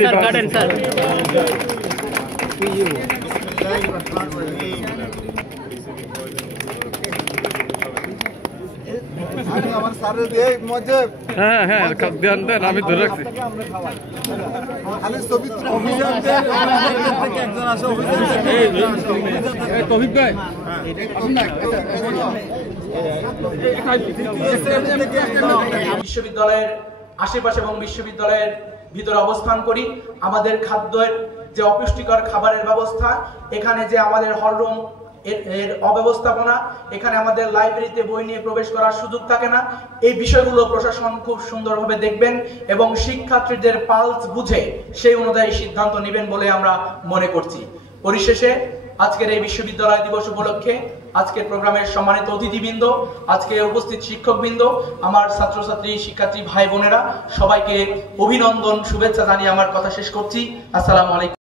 Sir কাটেন sir. হ্যাঁ হ্যাঁ দেন দেন, আমি ধরে রাখছি। তৌফিক ভাই বিশ্ববিদ্যালয়ের আশেপাশে এবং বিশ্ববিদ্যালয়ের ভিতরে অবস্থান করি। আমাদের খাদ্যের যে অপুষ্টিকর খাবারের ব্যবস্থা, এখানে যে আমাদের হলরুম এর অব্যবস্থাপনা, এখানে আমাদের লাইব্রেরিতে বই নিয়ে প্রবেশ করার সুযোগ থাকে না, এই বিষয়গুলো প্রশাসন খুব সুন্দরভাবে দেখবেন এবং শিক্ষার্থীদের পালস বুঝে সেই অনুযায়ী সিদ্ধান্ত নেবেন বলে আমরা মনে করছি। পরিশেষে আজকের এই বিশ্ববিদ্যালয় দিবস উপলক্ষে আজকের প্রোগ্রামের সম্মানিত অতিথিবৃন্দ, আজকে উপস্থিত শিক্ষকবৃন্দ, আমার ছাত্রছাত্রী শিক্ষার্থী ভাই বোনেরা, সবাইকে অভিনন্দন শুভেচ্ছা জানিয়ে আমার কথা শেষ করছি। আসসালামু আলাইকুম।